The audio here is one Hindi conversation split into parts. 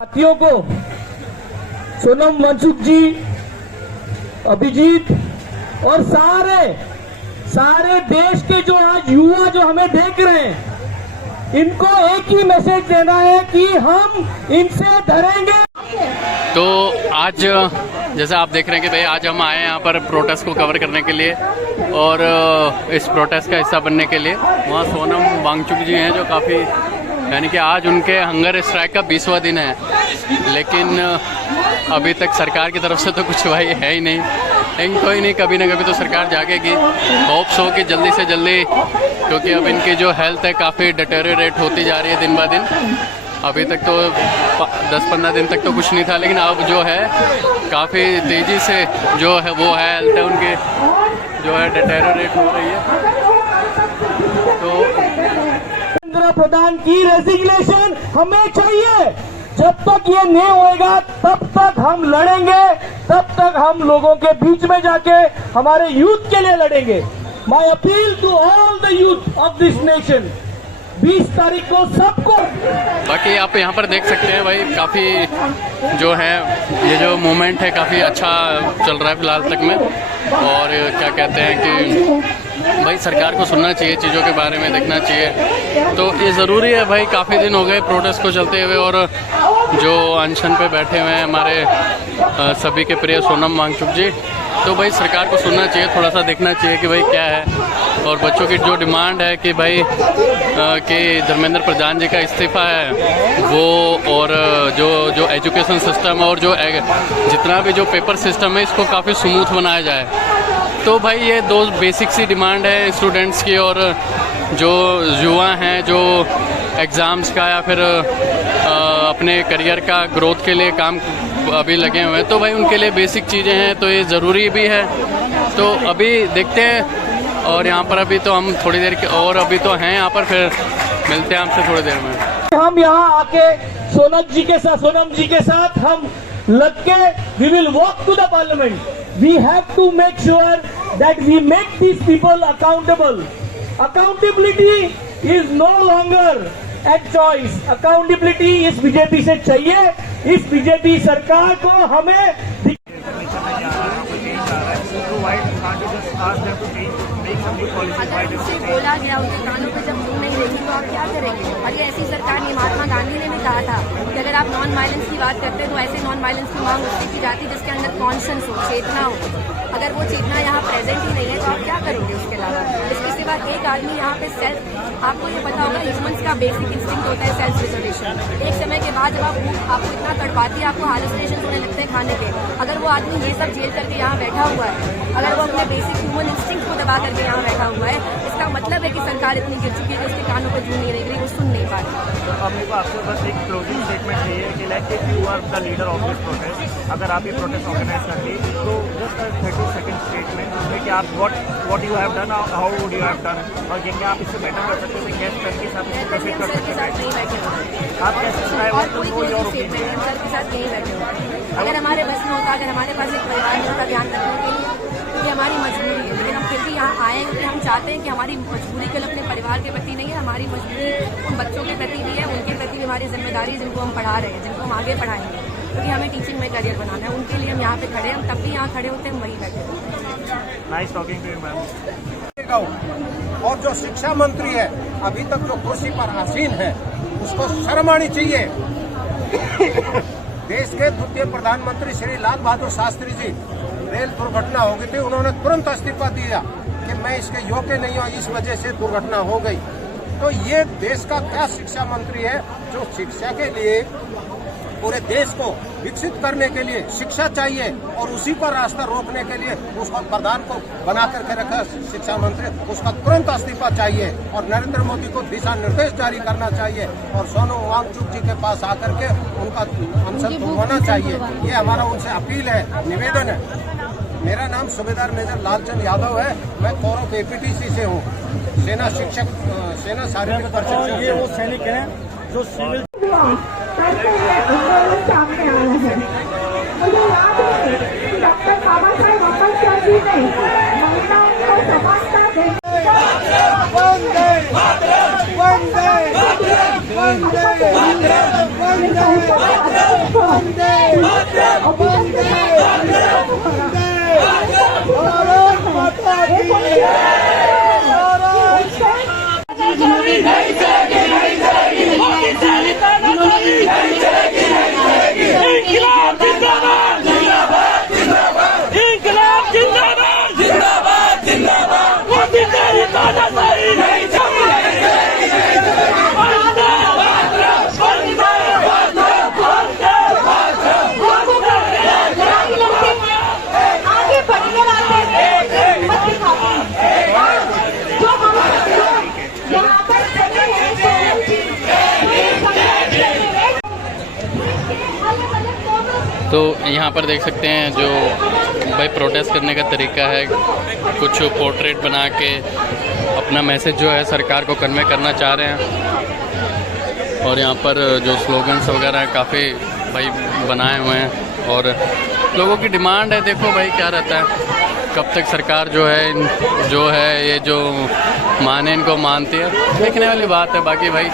साथियों को सोनम वांगचुक जी, अभिजीत और सारे देश के जो आज युवा जो हमें देख रहे हैं, इनको एक ही मैसेज देना है कि हम इनसे डरेंगे। तो आज जैसे आप देख रहे हैं कि भाई आज हम आए हैं यहाँ पर प्रोटेस्ट को कवर करने के लिए और इस प्रोटेस्ट का हिस्सा बनने के लिए। वहाँ सोनम वांगचुक जी हैं जो काफ़ी यानी कि आज उनके हंगर स्ट्राइक का 20वां दिन है, लेकिन अभी तक सरकार की तरफ से तो कुछ भाई है ही नहीं। लेकिन कोई नहीं, कभी ना कभी तो सरकार जागेगी। होप्स हो कि जल्दी से जल्दी, क्योंकि अब इनकी जो हेल्थ है काफ़ी डिटेरियोरेट होती जा रही है दिन ब दिन। अभी तक तो 10-15 दिन तक तो कुछ नहीं था, लेकिन अब जो है काफ़ी तेज़ी से जो है वो है हेल्थ है उनकी जो है डिटेरियोरेट हो रही है। तो केंद्र प्रधान की रेजिग्नेशन हमें चाहिए। जब तक ये नहीं होएगा तब तक हम लड़ेंगे, तब तक हम लोगों के बीच में जाके हमारे यूथ के लिए लड़ेंगे। My appeal to all the youth of this nation, 20 तारीख को सबको। बाकी आप यहाँ पर देख सकते हैं भाई काफ़ी जो है ये जो मूवमेंट है काफ़ी अच्छा चल रहा है फिलहाल तक में। और क्या कहते हैं कि भाई सरकार को सुनना चाहिए, चीज़ों के बारे में देखना चाहिए। तो ये ज़रूरी है भाई, काफ़ी दिन हो गए प्रोटेस्ट को चलते हुए और जो अनशन पे बैठे हुए हैं हमारे सभी के प्रिय सोनम वांगचुक जी, तो भाई सरकार को सुनना चाहिए, थोड़ा सा देखना चाहिए कि भाई क्या है। और बच्चों की जो डिमांड है कि भाई कि धर्मेंद्र प्रधान जी का इस्तीफ़ा है वो, और जो एजुकेशन सिस्टम और जो जितना भी जो पेपर सिस्टम है इसको काफ़ी स्मूथ बनाया जाए। तो भाई ये दो बेसिक सी डिमांड है स्टूडेंट्स की, और जो युवा हैं जो एग्ज़ाम्स का या फिर अपने करियर का ग्रोथ के लिए काम अभी लगे हुए हैं, तो भाई उनके लिए बेसिक चीज़ें हैं, तो ये ज़रूरी भी है। तो अभी देखते हैं, और यहाँ पर अभी तो हम थोड़ी देर के और अभी तो हैं यहाँ पर, फिर मिलते हैं हमसे थोड़ी देर में। हम यहाँ आके सोनम जी के साथ हम लग के we will walk to the parliament. We have to make sure that we make these people accountable. Accountability is no longer at choice. Accountability इस बीजेपी से चाहिए। इस बीजेपी सरकार को हमें अगर उसे बोला गया उनके कानों पे जब सुन नहीं रही तो आप क्या करेंगे? और ये ऐसी सरकार नहीं, महात्मा गांधी ने भी कहा था कि अगर आप नॉन वायलेंस की बात करते हैं तो ऐसे नॉन वायलेंस की मांग उससे की जाती जिसके अंदर कॉन्शंस हो, चेतना हो। अगर वो चेतना यहाँ प्रेजेंट ही नहीं है तो आप क्या करोगे उसके अलावा? इसके सिवा एक आदमी यहाँ पे सेल्फ, आपको ये पता होगा ह्यूमन्स का बेसिक इंस्टिंक्ट होता है सेल्फ प्रिजर्वेशन। एक समय के बाद जब आपको इतना तड़पाती है, आपको हालुसिनेशंस होने लगते हैं खाने के। अगर वो आदमी ये सब झेल करके यहाँ बैठा हुआ है, अगर वो अपने बेसिक ह्यूमन इंस्टिंक्ट को दबा करके यहाँ बैठा हुआ है, इसका मतलब है कि सरकार इतनी गिर चुकी है कि उसके कानों पर जूं नहीं रही, वो सुन नहीं पा रही। तो अब मेरे को आपसे बस एक क्लोजिंग स्टेटमेंट चाहिए कि like if you are the leader of this protest, अगर आप ये प्रोटेस्ट ऑर्गेनाइज करती तो जस्ट 30 सेकंड स्टेटमेंट उसमें कि आप what you have done, how would you have done, और जिनमें आप इससे बेटर कर सकते हैं कैसे सर के साथ कैसे कर सकते हैं, आप कैसे और कोई स्टेटमेंट सर के साथ यही बैठे हुए। अगर हमारे बस में होता, अगर हमारे पास एक परिवार में होता ध्यान रखने के लिए, ये हमारी मजबूरी है, लेकिन हम फिर भी यहाँ आए हैं क्योंकि हम चाहते हैं कि हमारी मजबूरी केवल अपने परिवार के प्रति नहीं है, हमारी मजबूरी उन बच्चों के प्रति भी है, उनके प्रति भी हमारी जिम्मेदारी है जिनको हम पढ़ा रहे हैं, जिनको हम आगे पढ़ाएंगे, क्योंकि हमें टीचिंग में करियर बनाना है। उनके लिए हम यहाँ पे खड़े हैं, हम तब भी यहाँ खड़े होते हैं, हम वहीं बैठे। Nice talking to you ma'am. और जो शिक्षा मंत्री है अभी तक जो कुर्सी पर आसीन है उसको शर्म आनी चाहिए। देश के द्वितीय प्रधानमंत्री श्री लाल बहादुर शास्त्री जी, रेल दुर्घटना हो गई थी, उन्होंने तुरंत इस्तीफा दिया कि मैं इसके योग्य नहीं हूँ, इस वजह से दुर्घटना हो गई। तो ये देश का क्या शिक्षा मंत्री है जो शिक्षा के लिए, पूरे देश को विकसित करने के लिए शिक्षा चाहिए और उसी पर रास्ता रोकने के लिए उसको प्रधान को बना करके रखा शिक्षा मंत्री, उसका तुरंत इस्तीफा चाहिए और नरेंद्र मोदी को दिशा निर्देश जारी करना चाहिए और सोनम वांगचुक जी के पास आकर के उनका अनशन होना चाहिए। ये हमारा उनसे अपील है, निवेदन है। मेरा नाम सूबेदार मेजर लालचंद यादव है, मैं कौरव APTC से हूँ, सेना शिक्षक, सेना शारीरिक प्रशिक्षण। ये वो सैनिक हैं जो सिविल सामने आ रहा है। मुझे याद है कि डॉक्टर बाबा साहेब अम्बेडकर जी ने महिलाओं को समानता वंदे वंदे वंदे वंदे आगे बढ़ने वाले मत दिखाओ। जो हम यहाँ पर खड़े हैं सोनम जी, तो यहाँ पर देख सकते हैं जो भाई प्रोटेस्ट करने का तरीका है, कुछ पोर्ट्रेट बना के अपना मैसेज जो है सरकार को कन्वे करना चाह रहे हैं। और यहाँ पर जो स्लोगन्स वगैरह हैं काफ़ी भाई बनाए हुए हैं और लोगों की डिमांड है, देखो भाई क्या रहता है, कब तक सरकार जो है ये जो माने इनको मानती है, देखने वाली बात है। बाकी भाई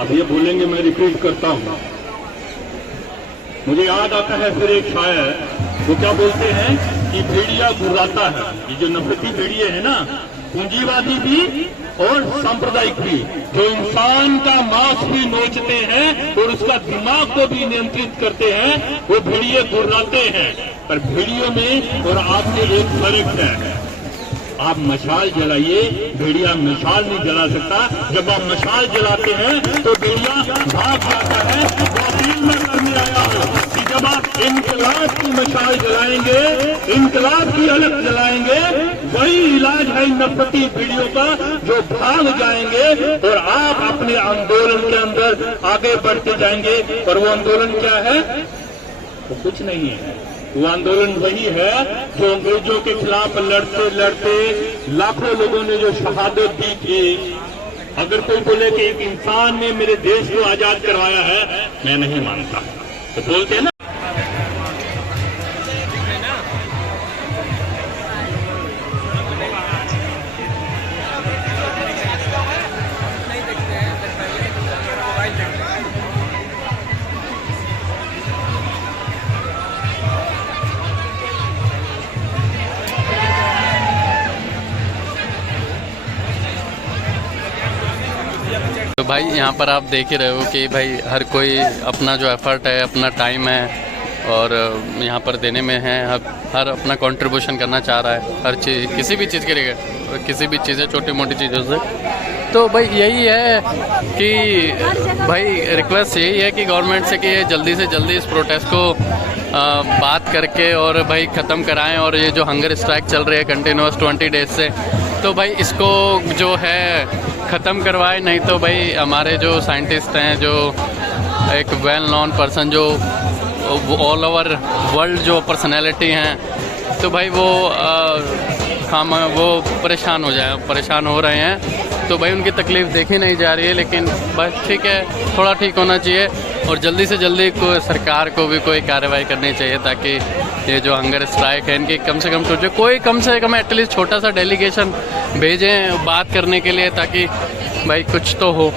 अब ये बोलेंगे, मैं रिपीट करता हूँ। मुझे याद आता है फिर एक शायर, वो क्या बोलते हैं कि भेड़िया गुर्राता है। ये जो नफरती भेड़िए है ना, पूंजीवादी भी और सांप्रदायिक भी, जो इंसान का मांस भी नोचते हैं और उसका दिमाग को भी नियंत्रित करते हैं, वो भेड़िए गुर्राते हैं। पर भेड़ियों में और आप में एक फर्क है। आप मशाल जलाइए, भेड़िया मशाल नहीं जला सकता। जब आप मशाल जलाते हैं तो भेड़िया भाग जाता है। वो अपील में करने आया हूं कि जब आप इनकलाब की मशाल जलाएंगे, इनकलाब की अलग जलाएंगे, वही इलाज है इन नफरती भेड़ियों का, जो भाग जाएंगे और आप अपने आंदोलन के अंदर आगे बढ़ते जाएंगे। और वो आंदोलन क्या है? वो कुछ नहीं है। वो आंदोलन वही है जो अंग्रेजों के खिलाफ लड़ते लड़ते लाखों लोगों ने जो शहादत दी थी। अगर कोई बोले कि एक इंसान ने मेरे देश को आजाद करवाया है, मैं नहीं मानता। तो बोलते हैं ना, तो भाई यहाँ पर आप देख ही रहे हो कि भाई हर कोई अपना जो एफर्ट है, अपना टाइम है और यहाँ पर देने में है। हर अपना कंट्रीब्यूशन करना चाह रहा है, हर चीज़, किसी भी चीज़ के लिए, किसी भी चीज़ें, छोटी मोटी चीज़ों से। तो भाई यही है कि भाई रिक्वेस्ट यही है कि गवर्नमेंट से कि ये जल्दी से जल्दी इस प्रोटेस्ट को बात करके और भाई ख़त्म कराएं। और ये जो हंगर स्ट्राइक चल रही है कंटिन्यूस 20 डेज से, तो भाई इसको जो है ख़त्म करवाए। नहीं तो भाई हमारे जो साइंटिस्ट हैं, जो एक वेल नोन पर्सन जो ऑल ओवर वर्ल्ड जो पर्सनैलिटी हैं, तो भाई वो परेशान हो रहे हैं। तो भाई उनकी तकलीफ़ देखी नहीं जा रही है, लेकिन बस ठीक है, थोड़ा ठीक होना चाहिए और जल्दी से जल्दी सरकार को भी कोई कार्रवाई करनी चाहिए ताकि ये जो हंगर स्ट्राइक है इनकी कम से कम टूटे। कोई कम से कम एटलीस्ट छोटा सा डेलीगेशन भेजें बात करने के लिए, ताकि भाई कुछ तो हो।